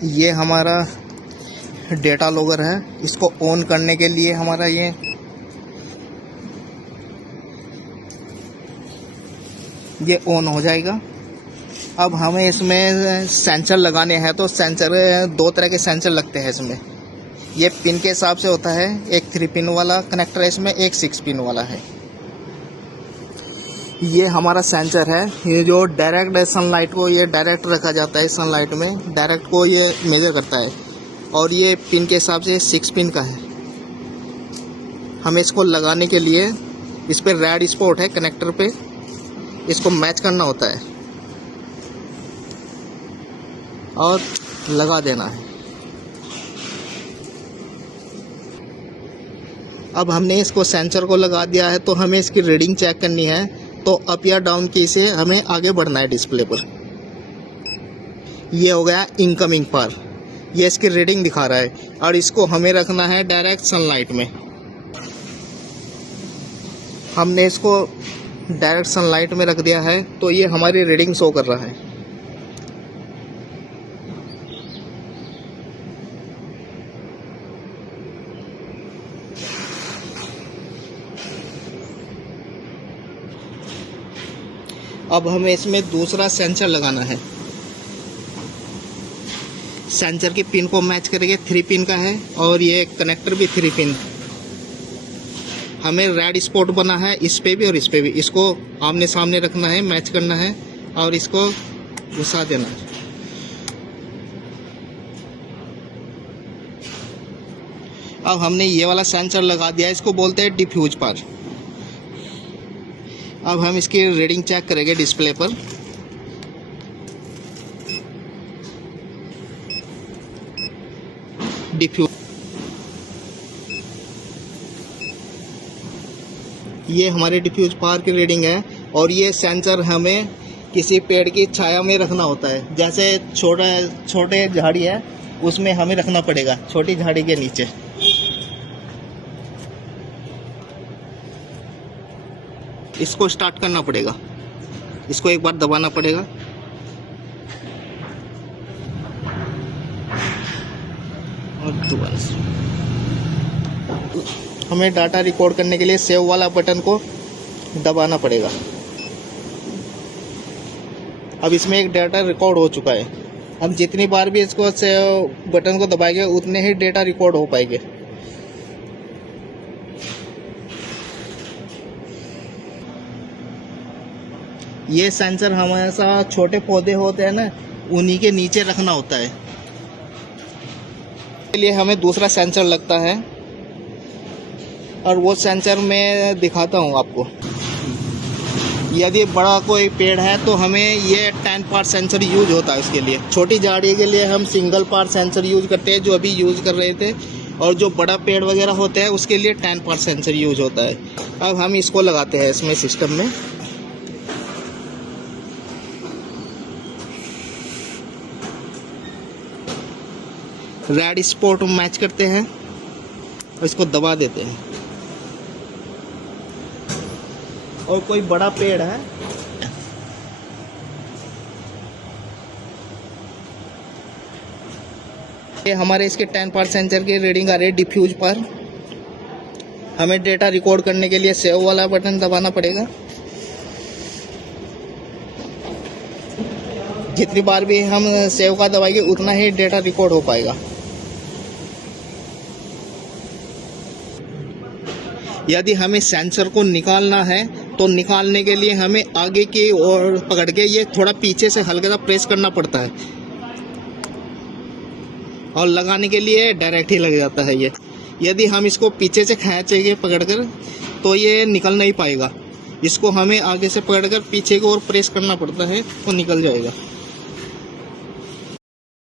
ये हमारा data logger है। इसको ऑन करने के लिए हमारा ये ऑन हो जाएगा। अब हमें इसमें सेंसर लगाने हैं, तो सेंसर 2 तरह के सेंसर लगते हैं इसमें। ये पिन के हिसाब से होता है, एक 3 पिन वाला कनेक्टर है इसमें, एक 6 पिन वाला है। ये हमारा सेंसर है, ये जो डायरेक्ट सनलाइट को ये डायरेक्ट रखा जाता है, सनलाइट में डायरेक्ट को ये मेजर करता है। और ये पिन के हिसाब से 6 पिन का है। हमें इसको लगाने के लिए इस पर रेड स्पॉट है कनेक्टर पे, इसको मैच करना होता है और लगा देना है। अब हमने इसको सेंसर को लगा दिया है, तो हमें इसकी रीडिंग चेक करनी है। तो अप या डाउन की से हमें आगे बढ़ना है डिस्प्ले पर। ये हो गया इनकमिंग पर, ये इसकी रीडिंग दिखा रहा है। और इसको हमें रखना है डायरेक्ट सनलाइट में। हमने इसको डायरेक्ट सनलाइट में रख दिया है, तो ये हमारी रीडिंग शो कर रहा है। अब हमें इसमें दूसरा सेंसर लगाना है। सेंसर की पिन को मैच करेंगे, 3 पिन का है और ये कनेक्टर भी 3 पिन। हमें रेड स्पॉट बना है इस पे भी और इस पे भी। इसको आमने सामने रखना है, मैच करना है और इसको घुसा देना है। अब हमने ये वाला सेंसर लगा दिया, इसको बोलते हैं डिफ्यूज पर। अब हम इसकी रीडिंग चेक करेंगे डिस्प्ले पर। डिफ्यूज, ये हमारे डिफ्यूज पावर की रीडिंग है। और ये सेंसर हमें किसी पेड़ की छाया में रखना होता है। जैसे छोटे झाड़ी है, उसमें हमें रखना पड़ेगा, छोटी झाड़ी के नीचे। इसको स्टार्ट करना पड़ेगा, इसको एक बार दबाना पड़ेगा। और दोबारा हमें डाटा रिकॉर्ड करने के लिए सेव वाला बटन को दबाना पड़ेगा। अब इसमें एक डाटा रिकॉर्ड हो चुका है। हम जितनी बार भी इसको सेव बटन को दबाएंगे उतने ही डेटा रिकॉर्ड हो पाएंगे। ये सेंसर हमेशा छोटे पौधे होते हैं ना, उन्हीं के नीचे रखना होता है। इसके लिए हमें दूसरा सेंसर लगता है और वो सेंसर मैं दिखाता हूँ आपको। यदि बड़ा कोई पेड़ है तो हमें ये 10 पार्ट सेंसर यूज होता है उसके लिए। छोटी झाड़ी के लिए हम सिंगल पार्ट सेंसर यूज करते हैं, जो अभी यूज कर रहे थे। और जो बड़ा पेड़ वगैरह होते हैं उसके लिए 10 पार्ट सेंसर यूज होता है। अब हम इसको लगाते हैं इसमें सिस्टम में। रेड स्पॉट मैच करते हैं और इसको दबा देते हैं। और कोई बड़ा पेड़ है, ये हमारे इसके 10 पार्ट सेंसर की रीडिंग आ रही है डिफ्यूज पर। हमें डेटा रिकॉर्ड करने के लिए सेव वाला बटन दबाना पड़ेगा। जितनी बार भी हम सेव का दबाएंगे उतना ही डेटा रिकॉर्ड हो पाएगा। यदि हमें सेंसर को निकालना है तो निकालने के लिए हमें आगे की ओर पकड़ के ये थोड़ा पीछे से हल्का सा प्रेस करना पड़ता है, और लगाने के लिए डायरेक्ट ही लग जाता है ये। यदि हम इसको पीछे से खींचेंगे पकड़कर तो ये निकल नहीं पाएगा। इसको हमें आगे से पकड़कर पीछे की ओर प्रेस करना पड़ता है तो निकल जाएगा।